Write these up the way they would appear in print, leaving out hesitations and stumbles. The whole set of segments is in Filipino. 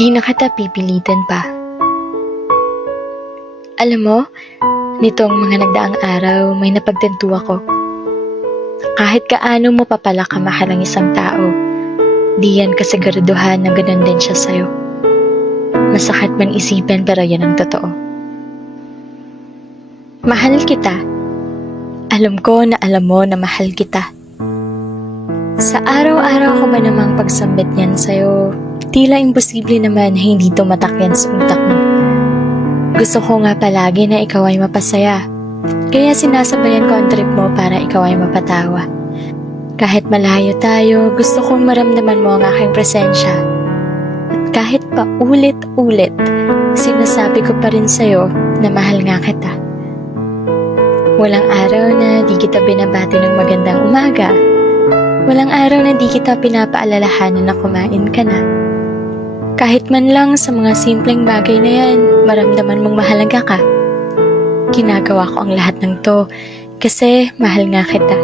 Di na kita pipilitin pa. Alam mo, nitong mga nagdaang araw, may napagtanto ako. Kahit kaano mo pa pala kamahal ang isang tao, di yan kasiguraduhan na ganun din siya sa'yo. Masakit man isipin pero yan ang totoo. Mahal kita. Alam ko na alam mo na mahal kita. Sa araw-araw ko ba namang pagsambit niyan sa'yo, tila imposible naman na hindi tumatak yan sa utak mo. Gusto ko nga palagi na ikaw ay mapasaya. Kaya sinasabayan ko ang trip mo para ikaw ay mapatawa. Kahit malayo tayo, gusto kong maramdaman mo ang aking presensya. At kahit pa ulit-ulit, sinasabi ko pa rin sa'yo na mahal nga kita. Walang araw na di kita binabati ng magandang umaga. Walang araw na di kita pinapaalalahanan na kumain ka na. Kahit man lang sa mga simpleng bagay na yan, maramdaman mong mahalaga ka. Ginagawa ko ang lahat ng to kasi mahal nga kita.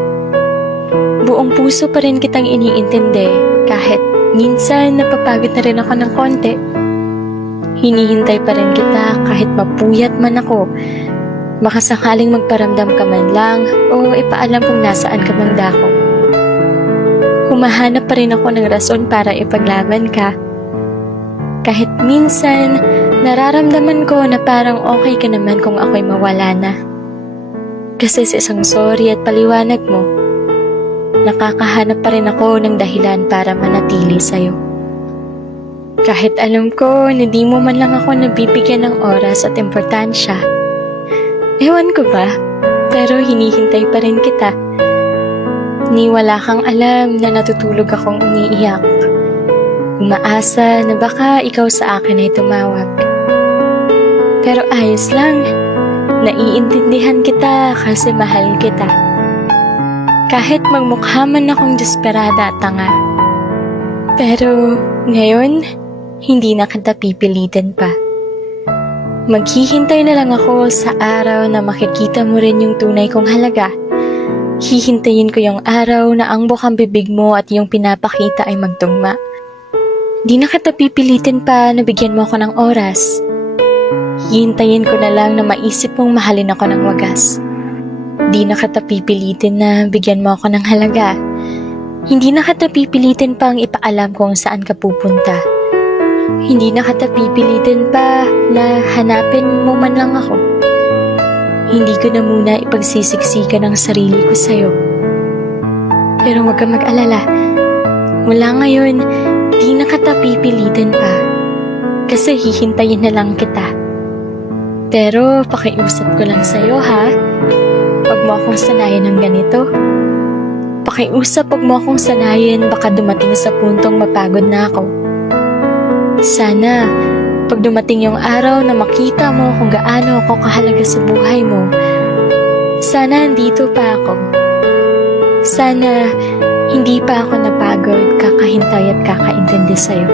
Buong puso pa rin kitang iniintindi kahit minsan napapagod na rin ako ng konti. Hinihintay pa rin kita kahit mapuyat man ako. Baka sakaling magparamdam ka man lang o ipaalam kung nasaan ka mang dako. Humahanap pa rin ako ng rason para ipaglaban ka. Kahit minsan, nararamdaman ko na parang okay ka naman kung ako'y mawala na. Kasi sa isang sorry at paliwanag mo, nakakahanap pa rin ako ng dahilan para manatili sa'yo. Kahit alam ko na di mo man lang ako nabibigyan ng oras at importansya. Ewan ko ba, pero hinihintay pa rin kita. Ni wala kang alam na natutulog akong umiiyak. Umaasa na baka ikaw sa akin ay tumawag. Pero ayos lang, naiintindihan kita kasi mahal kita. Kahit magmukha man akong desperada at tanga. Pero ngayon, hindi na kita pipilitin pa. Maghihintay na lang ako sa araw na makikita mo rin yung tunay kong halaga. Hihintayin ko yung araw na ang bukang bibig mo at yung pinapakita ay magtugma. Di na kita pipilitin pa na bigyan mo ako ng oras. Hihintayin ko na lang na maisip mong mahalin ako ng wagas. Di na kita pipilitin na bigyan mo ako ng halaga. Hindi na kita pipilitin pang ipaalam kung saan ka pupunta. Hindi na kita pipilitin pa na hanapin mo man lang ako. Hindi ko na muna ipagsisiksikan ang sarili ko sa'yo. Pero huwag kang mag-alala. Mula ngayon, di na kita pipilitin pa. Kasi hihintayin na lang kita. Pero pakiusap ko lang sa'yo ha. Huwag mo akong sanayin ng ganito. Pakiusap, huwag mo akong sanayin, baka dumating sa puntong mapagod na ako. Sana, pag dumating yung araw na makita mo kung gaano ako kahalaga sa buhay mo, sana andito pa ako. Sana hindi pa ako napagod, kakahintay at kakaintindi sa'yo.